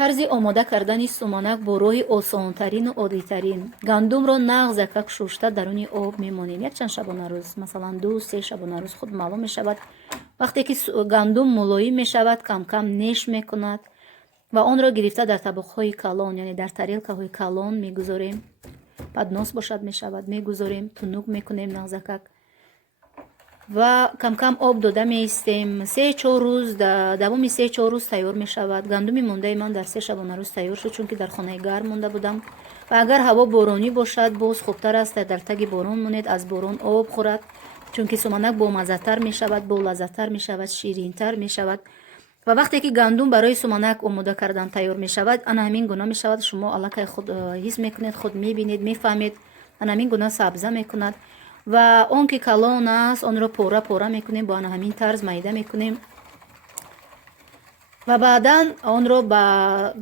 тарзи омода кардани суманак бо роҳи осонтарину оддитарин. гандумро нағз якак шушта даруни об мемонем якчанд шабона рӯз, масалан 2-3 шабона рӯз. худ маълум мешавад вақте ки гандум мулоим мешавад, камкам неш мекунад ва онро гирифта дар табоқҳои калон, яъне дар тарелкаҳои калон мегузорем. паднос бошад мешавад, мегузорем, тунук мекунем нағзакак ва камкам об дода меистем. 3-4 рӯз, давоми 3-4 рӯз тайёр мешавад. гандуми мондаи ман дар 3 шабона рӯз тайёр шуд, чунки дар хонаи гарм монда будам ва агар ҳаво боронӣ бошад боз хубтар аст дар таги борон монед, аз борон об хӯрад, чунки суманак бомаззатар мешавад, болаззаттар мешавад, ширинтар мешавад. ва вақте ки гандум барои суманак омода кардан тайёр мешавад, ана ҳамин гуна мешавад. шумо аллакай худ ҳис мекунед, худ мебинед, мефаҳмед, ана ҳамин гуна сабза мекунад. ва он ки калон аст, онро пора пора мекунем, бо ана ҳамин тарз майда мекунем ва баъдан онро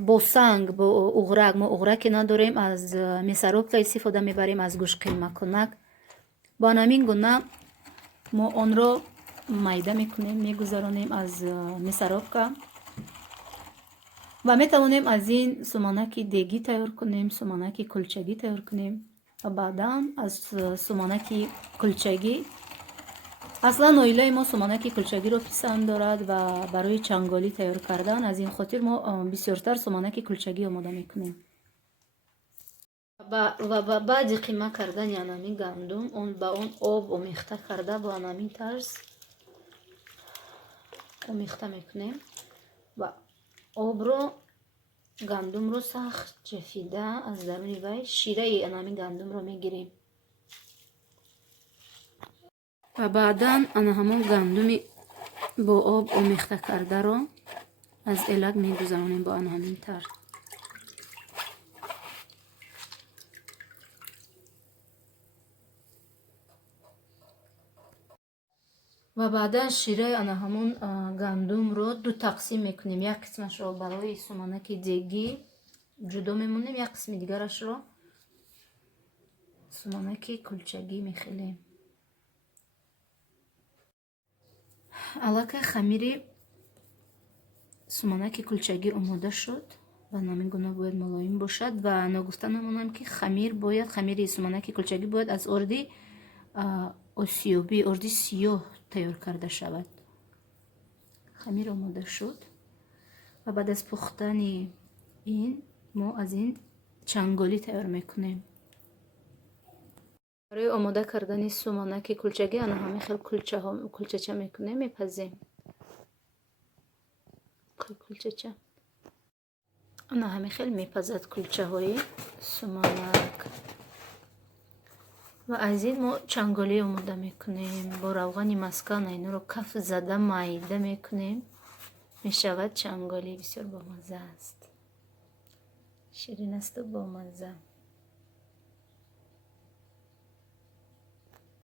бо санг, бо уғрак, мо уғраке надорем, аз мясорубка истифода мебарем, аз гӯшқимакунак. бо ана ҳамин гуна мо онро майда мекунем, мегузаронем аз мясорубка ва метавонем аз ин суманаки дегӣ тайёр кунем, суманаки кулчагӣ тайёр кунем ва баъдан аз суманаки кулчагӣ, аслан оилаи мо суманаки кулчагиро писанд дорад ва барои чанголӣ тайёр кардан аз ин хотир мо бисёртар суманаки кулчагӣ омода мекунем. ва ба баъди қима кардани анамин гандум, он ба он об омехта карда бо анамин тарз омехта мекунем ва обро, гандумро сахт ҷафида аз даруни вай шираи анамин гандумро мегирем ва баъдан ана ҳамон гандуми бо об омехта кардаро аз элак мегузаронем бо ана ҳамин тарз. ва баъдан шираи ана ҳамон гандумро ду тақсим мекунем. як қисмашро барои суманаки дегӣ ҷудо мемонем, як қисми дигарашро суманаки кулчагӣ мехелем. аллакай хамири суманаки кулчагӣ омода шуд ва намин гуна бояд мулоим бошад ва ногуфта намонам ки хамири суманаки кулчагӣ бояд аз орди осиёбӣ, орди сиёҳ тайёр карда шавад. хамир омода шуд ва баъд аз пухтани ин мо аз ин чанголӣ тайёр мекунем. барои омода кардани суманаки кулчагӣ ана ҳамин хел кулчача мекунем, мепазем кулчача, ана ҳамин хел мепазад кулчаҳои суманак ва аз ин мо чанголӣ омода мекунем. бо равғани маскана инро каф зада майда мекунем, мешавад чанголӣ. бисёр бомазза аст, ширин асту бомазза.